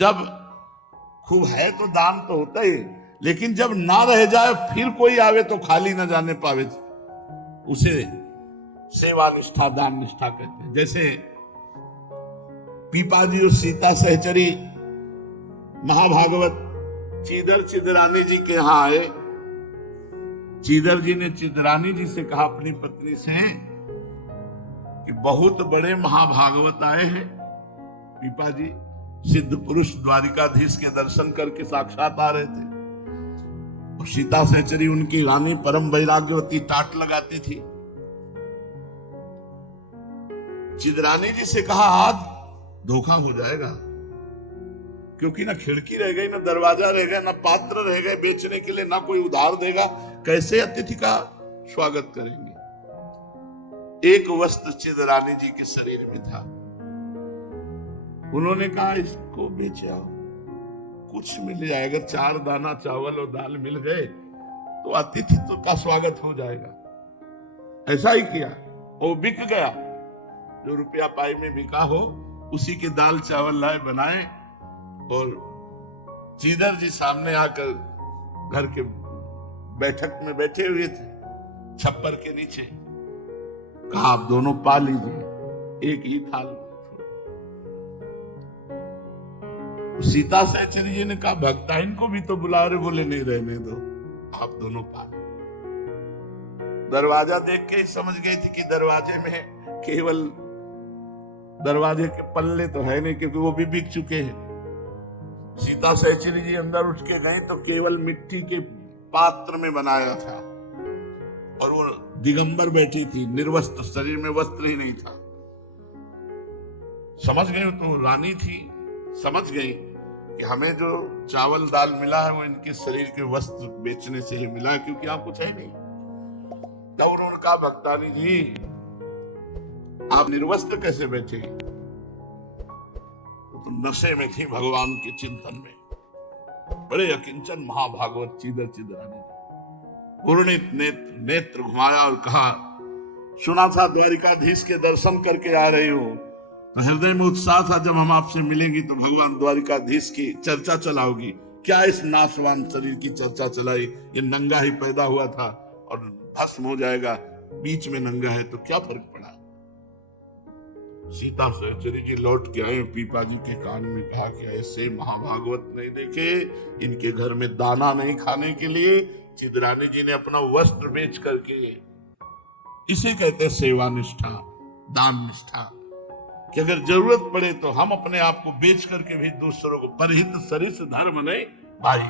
जब खूब है तो दान तो होता ही, लेकिन जब ना रह जाए फिर कोई आवे तो खाली ना जाने पावे, उसे सेवा निष्ठा दान निष्ठा कहते हैं। जैसे पीपाजी और सीता सहचरी महाभागवत चीदर चिदरानी जी के यहां आए। चीदर जी ने चिदरानी जी से कहा अपनी पत्नी से कि बहुत बड़े महाभागवत आए हैं। पीपा जी सिद्ध पुरुष द्वारिकाधीश के दर्शन करके साक्षात आ रहे थे। और सीता सहचरी उनकी रानी परम वैराग्यवती टाट लगाती थी। चिदरानी जी से कहा आज धोखा हो जाएगा, क्योंकि ना खिड़की रह गई, ना दरवाजा रह गया, ना पात्र रह गए बेचने के लिए, ना कोई उधार देगा, कैसे अतिथि का स्वागत करेंगे। एक वस्त्र चिदरानी जी के शरीर में था। उन्होंने कहा इसको बेच आओ, कुछ मिल जाएगा, 4 दाना चावल और दाल मिल गए तो अतिथि तो का स्वागत हो जाएगा। ऐसा ही किया, वो बिक गया। जो रुपया पाई में बिका हो उसी के दाल चावल लाए बनाए। और चीदर जी सामने आकर घर के बैठक में बैठे हुए थे, छप्पर के नीचे। कहा आप दोनों पा लीजिए, एक ही थाल। सीता सहचरी जी ने कहा भक्ता इनको भी तो बुला रहे, बोले नहीं रहने दो, आप दोनों पा लो। दरवाजा देख के ही समझ गई थी कि दरवाजे में केवल दरवाजे के पल्ले तो है नहीं, क्योंकि वो भी बिक चुके हैं। सीता सहचरी जी अंदर उठ के गई तो केवल मिट्टी के पात्र में बनाया था, और वो दिगंबर बैठी थी, निर्वस्त्र, शरीर में वस्त्र ही नहीं था। समझ गई तो रानी थी, समझ गई कि हमें जो चावल दाल मिला है वो इनके शरीर के वस्त्र बेचने से ही मिला है, क्योंकि यहाँ कुछ है नहीं। तब उन्होंने कहा भक्तानी जी आप निर्वस्त्र कैसे बैठे? तो नशे में थी भगवान के चिंतन में। बड़े अकिंचन महाभागवत चीदर चिदरानी। गुरु ने नेत्र घुमाया और कहा सुना था द्वारिकाधीश के दर्शन करके आ रही हो, तो हृदय में उत्साह था जब हम आपसे मिलेंगी तो भगवान द्वारिकाधीश की चर्चा चलाओगी। क्या इस नाशवान शरीर की चर्चा चलाई? ये नंगा ही पैदा हुआ था और भस्म हो जाएगा, बीच में नंगा है तो क्या फर्क पड़ा? सीता सहचरी जी लौट के आए, पीपा जी के कान में कहा कि ऐसे महाभागवत नहीं देखे, इनके घर में दाना नहीं खाने के लिए चिदरानी जी ने अपना वस्त्र बेच करके। इसे कहते हैं सेवा निष्ठा दान निष्ठा, कि अगर जरूरत पड़े तो हम अपने आप को बेच करके भी दूसरों को, परहित सरिस धर्म नहीं भाई।